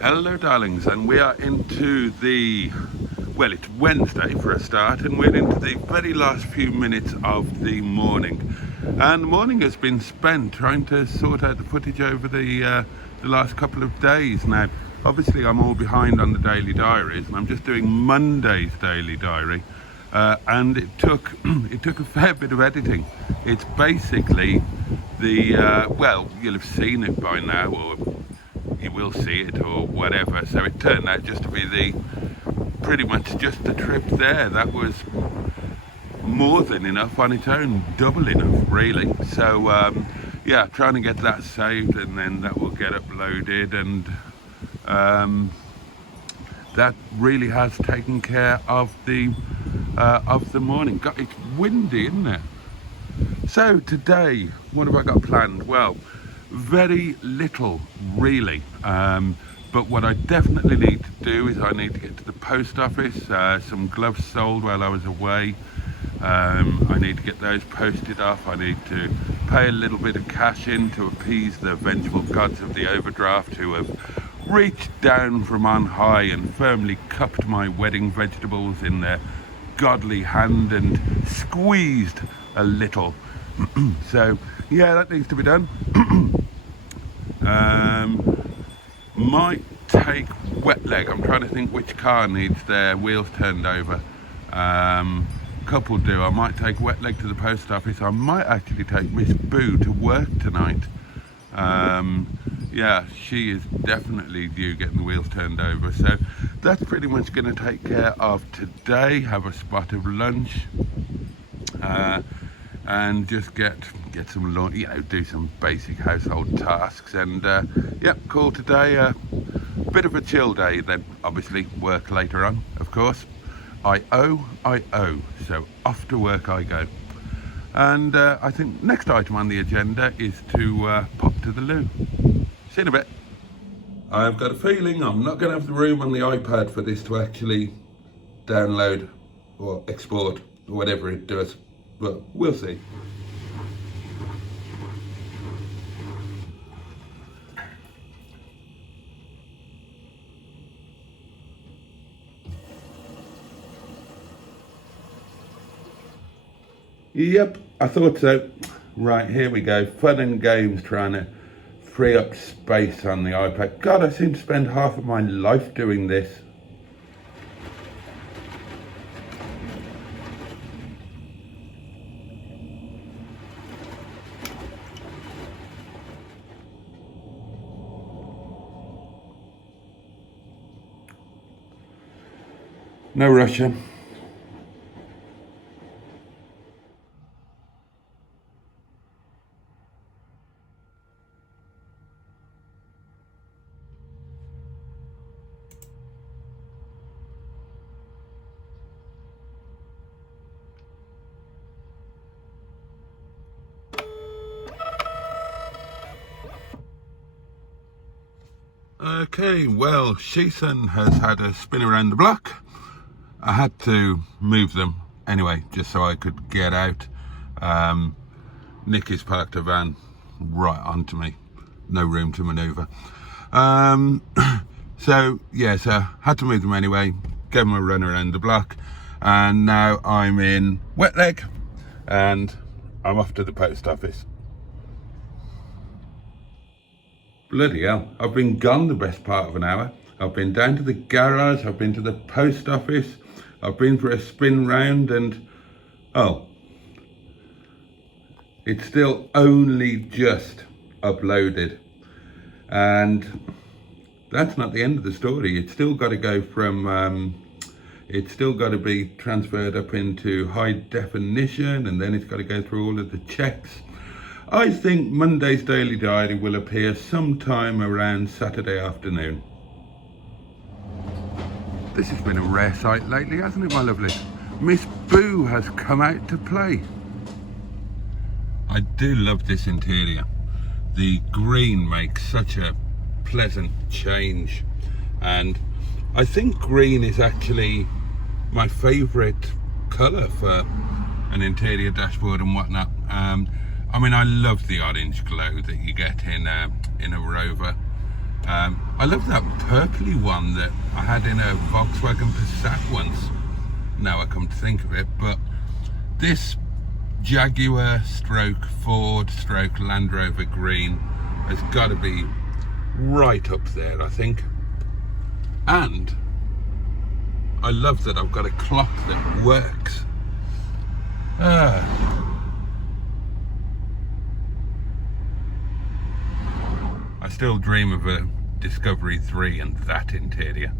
Hello darlings, and we are into the, well, it's Wednesday for a start, and we're into the very last few minutes of the morning. And the morning has been spent trying to sort out the footage over the last couple of days. Now, obviously I'm all behind on the daily diaries, and I'm just doing Monday's daily diary. And it took a fair bit of editing. It's basically the, well, you'll have seen it by now, or you will see it or whatever. So it turned out just to be pretty much just the trip there. That was more than enough on its own, double enough really. So yeah, trying to get that saved, and then that will get uploaded, and that really has taken care of the morning. God, it's windy, isn't it? So today, what have I got planned? Well, very little really, but what I definitely need to do is I need to get to the post office. Some gloves sold while I was away. I need to get those posted off. I need to pay a little bit of cash in to appease the vengeful gods of the overdraft, who have reached down from on high and firmly cupped my wedding vegetables in their godly hand and squeezed a little. So yeah, that needs to be done. Might take Wetleg. I'm trying to think which car needs their wheels turned over. Couple do. I might take Wetleg to the post office. I might actually take Miss Boo to work tonight. Yeah, she is definitely due getting the wheels turned over. So that's pretty much going to take care of today. Have a spot of lunch. And just get some lunch, you know, do some basic household tasks, and yep, call today a bit of a chill day. Then obviously work later on, of course. I owe, so off to work I go. And I think next item on the agenda is to pop to the loo. See you in a bit. I've got a feeling I'm not going to have the room on the iPad for this to actually download or export or whatever it does. But we'll see. Yep, I thought so. Right, here we go. Fun and games trying to free up space on the iPad. God, I seem to spend half of my life doing this. No rushing. Okay, well, Shison has had a spin around the block. I had to move them anyway, just so I could get out. Nick has parked a van right onto me, no room to manoeuvre. So yes, I had to move them anyway, gave them a run around the block, and now I'm in Wetleg and I'm off to the post office. Bloody hell, I've been gone the best part of an hour. I've been down to the garage, I've been to the post office, I've been for a spin round, and oh, it's still only just uploaded. And that's not the end of the story. It's still got to go from, it's still got to be transferred up into high definition, and then it's got to go through all of the checks. I think Monday's daily diary will appear sometime around Saturday afternoon. This has been a rare sight lately, hasn't it, my lovely? Miss Boo has come out to play. I do love this interior. The green makes such a pleasant change, and I think green is actually my favourite colour for an interior dashboard and whatnot. I mean, I love the orange glow that you get in a Rover. I love that purpley one that I had in a Volkswagen Passat once, now I come to think of it, but this Jaguar stroke Ford stroke Land Rover green has got to be right up there, I think. And I love that I've got a clock that works. I still dream of a Discovery 3 and that interior.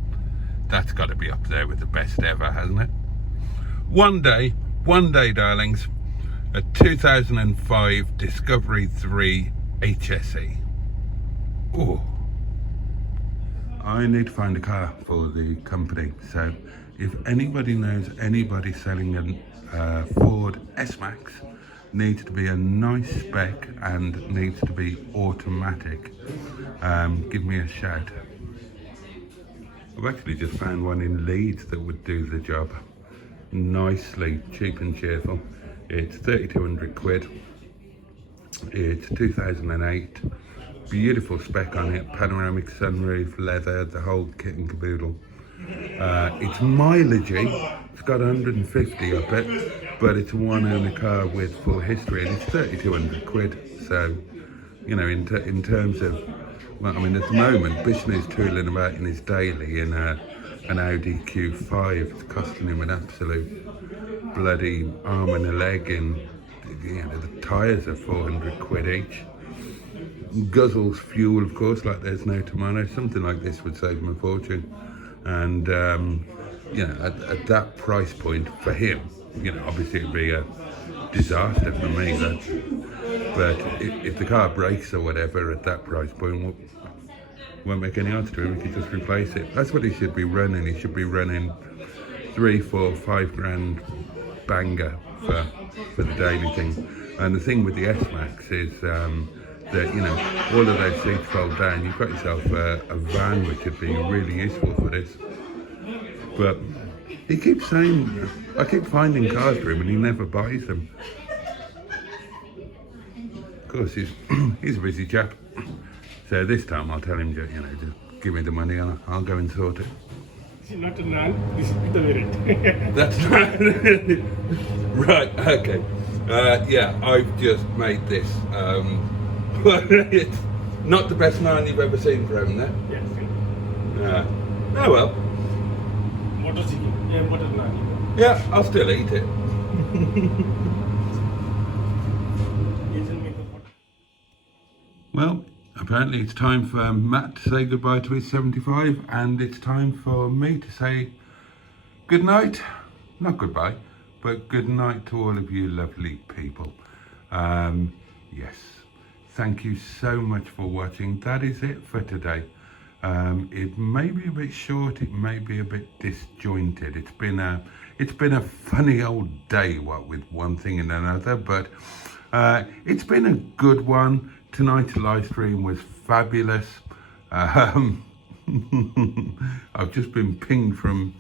That's got to be up there with the best ever, hasn't it? One day, darlings, a 2005 Discovery 3 HSE. Oh, I need to find a car for the company. So if anybody knows anybody selling a Ford S-Max, needs to be a nice spec and needs to be automatic, give me a shout. I've actually just found one in Leeds that would do the job nicely, cheap and cheerful. It's 3,200 quid. It's 2008. Beautiful spec on it, panoramic sunroof, leather, the whole kit and caboodle. It's mileagey, it's got 150 up it, but it's a one-owner car with full history, and it's 3,200 quid. So, you know, in terms of, well, I mean, at the moment, Bishnu's tooling about in his daily in an Audi Q5. It's costing him an absolute bloody arm and a leg, and you know, the tyres are 400 quid each. Guzzles fuel, of course, like there's no tomorrow. Something like this would save him a fortune. And you know, at that price point for him, you know, obviously it'd be a disaster for me. But if the car breaks or whatever at that price point, won't make any odds to him. He could just replace it. That's what he should be running. He should be running 3, 4, 5 grand banger for the daily thing. And the thing with the S-Max is that, you know, all of those seats fold down. You've got yourself a van which would be really useful for this. But he keeps saying, I keep finding cars for him and he never buys them. Of course, he's a busy chap. So this time I'll tell him, you know, just give me the money and I'll go and sort it. This is not a naan, this is pita bread. That's right, okay. Yeah, I've just made this. It's not the best naan you've ever seen from there. Yes. Oh well. Butter chicken. Yeah, butter naan. Yeah, I'll still eat it. Well, apparently it's time for Matt to say goodbye to his 75, and it's time for me to say good night. Not goodbye, but good night to all of you lovely people. Yes, thank you so much for watching. That is it for today. It may be a bit short, it may be a bit disjointed. It's been a funny old day, what with one thing and another, but it's been a good one. Tonight's live stream was fabulous. I've just been pinged from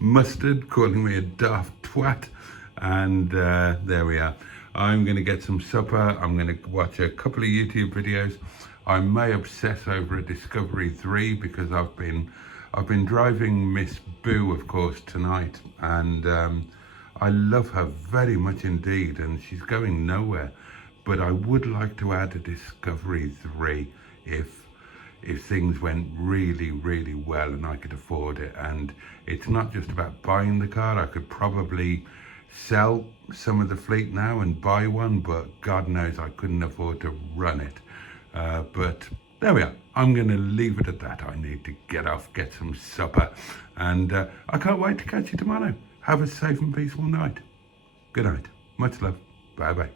Mustard calling me a daft twat, and there we are. I'm going to get some supper. I'm going to watch a couple of YouTube videos. I may obsess over a Discovery 3 because I've been driving Miss Boo, of course, tonight, and I love her very much indeed, and she's going nowhere. But I would like to add a Discovery 3 if things went really, really well and I could afford it. And it's not just about buying the car. I could probably sell some of the fleet now and buy one, but God knows I couldn't afford to run it. But there we are. I'm going to leave it at that. I need to get off, get some supper, and I can't wait to catch you tomorrow. Have a safe and peaceful night. Good night. Much love. Bye-bye.